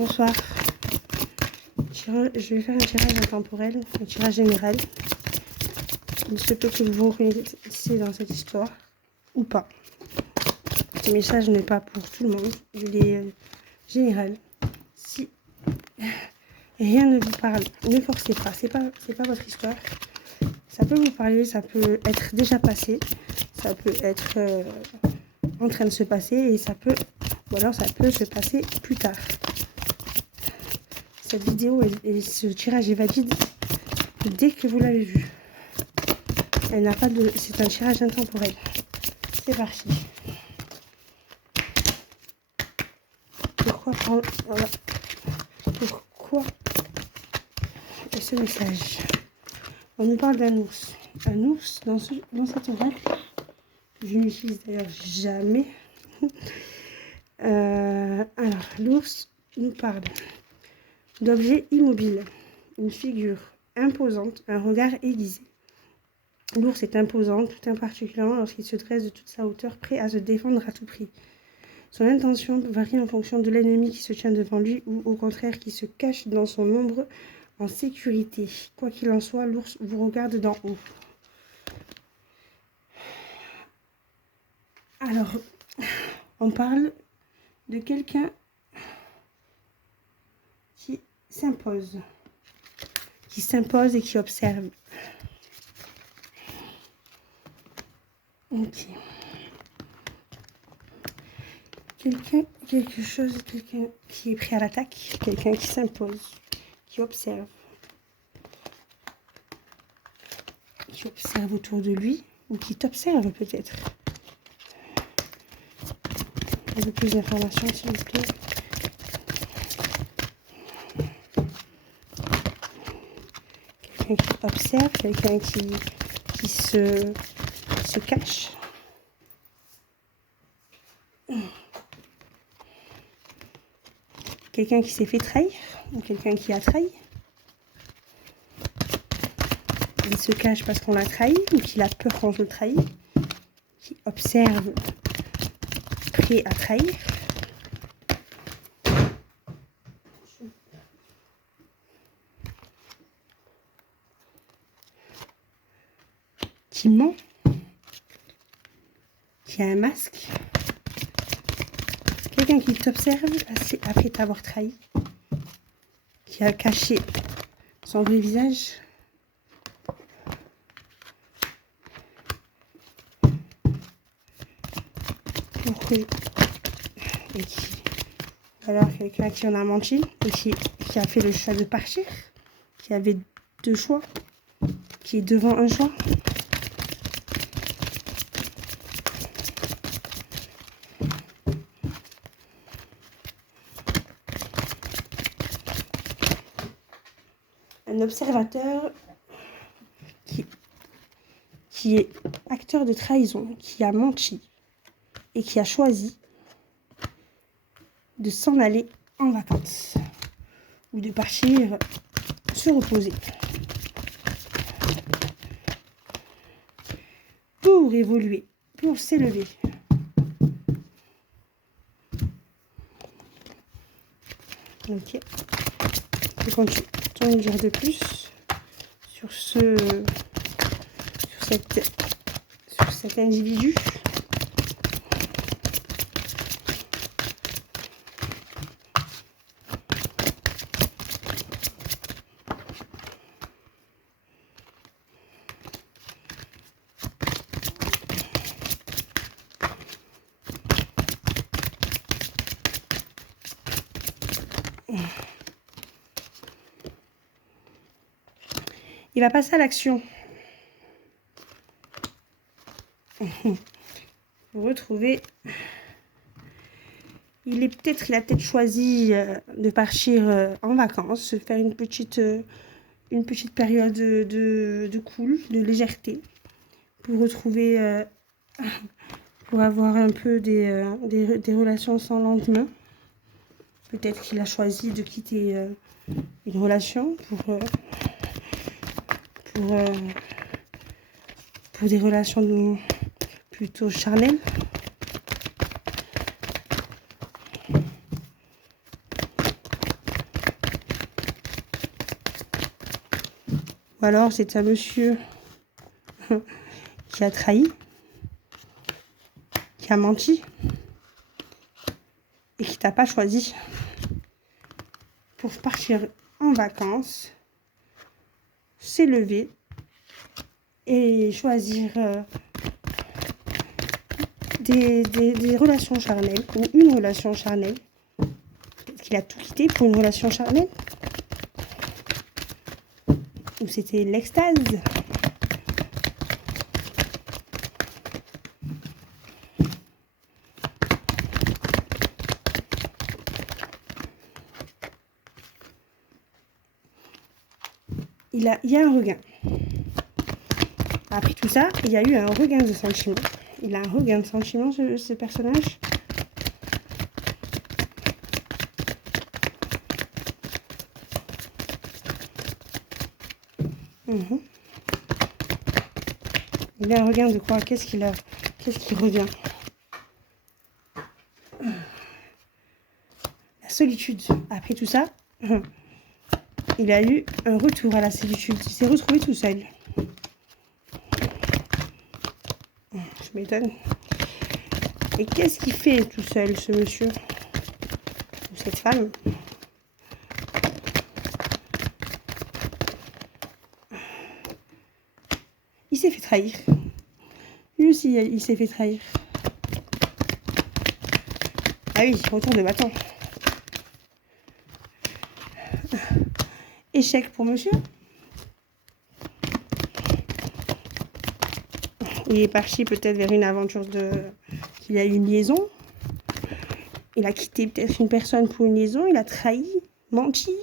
Bonsoir. Je vais faire un tirage intemporel, un tirage général. Il se peut que vous vous reconnaissiez dans cette histoire ou pas. Ce message n'est pas pour tout le monde, il est général. Si rien ne vous parle, ne forcez pas, c'est pas votre histoire. Ça peut vous parler, ça peut être déjà passé, ça peut être en train de se passer et ça peut, ou alors ça peut se passer plus tard. Cette vidéo et ce tirage est valide dès que vous l'avez vu. Elle n'a pas de, c'est un tirage intemporel. C'est parti. Pourquoi ce message? On nous parle d'un ours. Un ours dans cet oracle, je n'utilise d'ailleurs jamais. Alors, l'ours nous parle d'objets immobiles, une figure imposante, un regard aiguisé. L'ours est imposant, tout en particulièrement lorsqu'il se dresse de toute sa hauteur, prêt à se défendre à tout prix. Son intention varie en fonction de l'ennemi qui se tient devant lui ou au contraire qui se cache dans son ombre en sécurité. Quoi qu'il en soit, l'ours vous regarde d'en haut. Alors, on parle de quelqu'un qui s'impose et qui observe. Ok. Quelqu'un qui est prêt à l'attaque, quelqu'un qui s'impose, qui observe autour de lui, ou qui t'observe peut-être. Un peu plus d'informations s'il vous plaît. Quelqu'un qui observe, quelqu'un qui se cache. Quelqu'un qui s'est fait trahir, ou quelqu'un qui a trahi. Il se cache parce qu'on l'a trahi, ou qu'il a peur qu'on le trahit. Qui observe, prêt à trahir. Qui ment. Qui a un masque. Quelqu'un qui t'observe après t'avoir trahi. Qui a caché son vrai visage. Alors quelqu'un qui en a menti et qui a fait le choix de partir, qui avait deux choix, qui est devant un choix. Un observateur qui est acteur de trahison, qui a menti et qui a choisi de s'en aller en vacances ou de partir se reposer pour évoluer, pour s'élever. Ok. Je continue de dire de plus sur cet individu. Il va passer à l'action. Vous retrouvez. Il a peut-être choisi de partir en vacances, se faire une petite période de cool, de légèreté, pour retrouver, pour avoir un peu des relations sans lendemain. Peut-être qu'il a choisi de quitter une relation pour des relations plutôt charnelles. Ou alors c'est un monsieur qui a trahi, qui a menti et qui t'a pas choisi pour partir en vacances, s'élever et choisir des relations charnelles ou une relation charnelle. Peut-être qu'il a tout quitté pour une relation charnelle. Ou c'était l'extase. Il y a un regain. Après tout ça, il y a eu un regain de sentiments. Il a un regain de sentiments, ce personnage. Il a un regain de quoi? Qu'est-ce qui revient? La solitude. Après tout ça, il a eu un retour à la solitude. Il s'est retrouvé tout seul. Je m'étonne. Et qu'est-ce qu'il fait tout seul, ce monsieur? Ou cette femme? Il s'est fait trahir. Lui aussi, il s'est fait trahir. Ah oui, retour de bâton. Échec pour monsieur. Il est parti peut-être vers une aventure il a eu une liaison. Il a quitté peut-être une personne pour une liaison. Il a trahi, menti.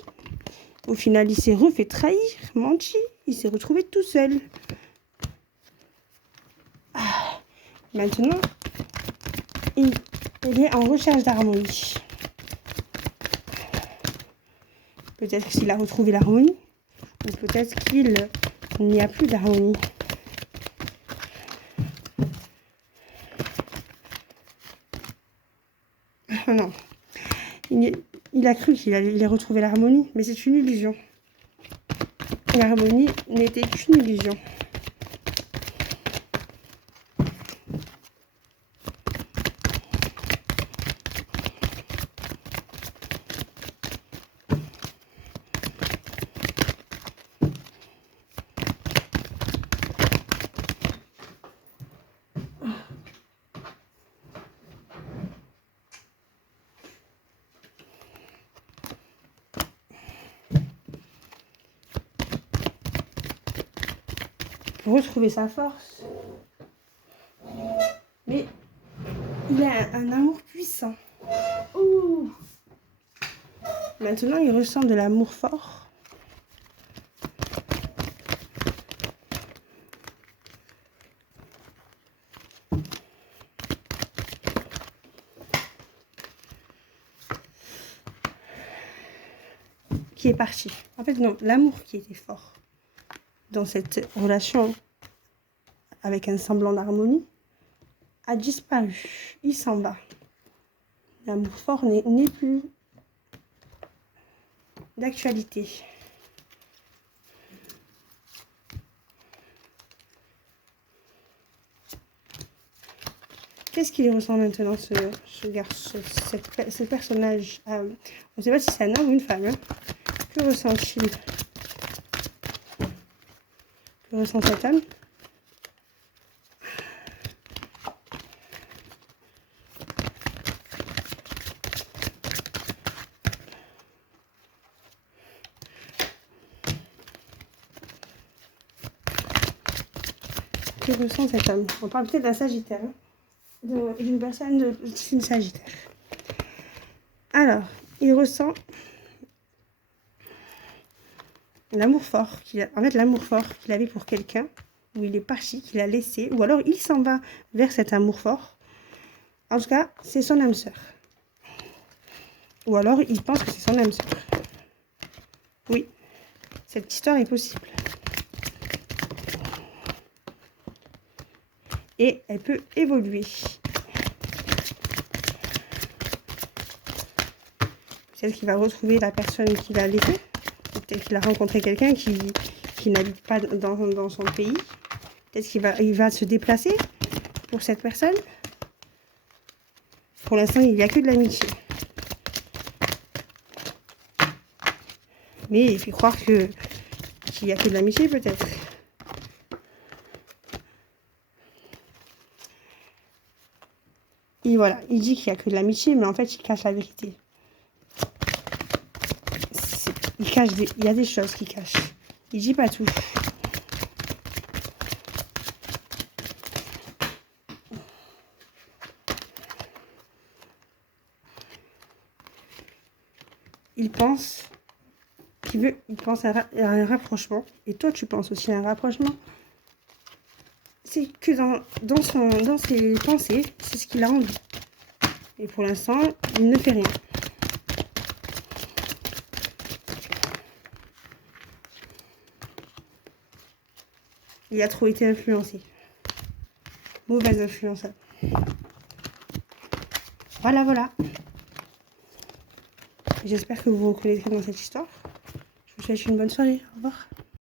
Au final, il s'est refait trahir, menti. Il s'est retrouvé tout seul. Maintenant, il est en recherche d'harmonie. Peut-être qu'il a retrouvé l'harmonie. Ou peut-être qu'il n'y a plus d'harmonie. Non. Il a cru qu'il allait retrouver l'harmonie, mais c'est une illusion. L'harmonie n'était qu'une illusion. Pour retrouver sa force. Mais il a un amour puissant. Ouh. Maintenant, il ressent de l'amour fort. Qui est parti. En fait, non, l'amour qui était fort dans cette relation avec un semblant d'harmonie a disparu. Il s'en va. L'amour fort n'est plus d'actualité. Qu'est-ce qu'il ressent maintenant, ce garçon, ce personnage? On ne sait pas si c'est un homme ou une femme. Hein. Que ressent-il? Que ressent cet homme? Que ressent cet homme? On parle peut-être d'un Sagittaire. Hein, d'une personne de signe Sagittaire. Alors, il ressent l'amour fort l'amour fort qu'il avait pour quelqu'un, où il est parti, qu'il a laissé, ou alors il s'en va vers cet amour fort. En tout cas, c'est son âme sœur. Ou alors il pense que c'est son âme sœur. Oui, cette histoire est possible. Et elle peut évoluer. Peut-être qu'il va retrouver la personne qu'il a laissée. Peut-être qu'il a rencontré quelqu'un qui qu'il n'habite pas dans son pays. Peut-être qu'il va se déplacer pour cette personne. Pour l'instant, il n'y a que de l'amitié. Mais il fait croire qu'il n'y a que de l'amitié, peut-être. Et voilà, il dit qu'il n'y a que de l'amitié, mais en fait, il cache la vérité. Il y a des choses qu'il cache. Il dit pas tout. Il pense à un rapprochement. Et toi, tu penses aussi à un rapprochement. C'est que dans ses pensées, c'est ce qu'il a envie. Et pour l'instant, il ne fait rien. Il a trop été influencé. Mauvaise influence. Voilà, voilà. J'espère que vous vous reconnaîtrez dans cette histoire. Je vous souhaite une bonne soirée. Au revoir.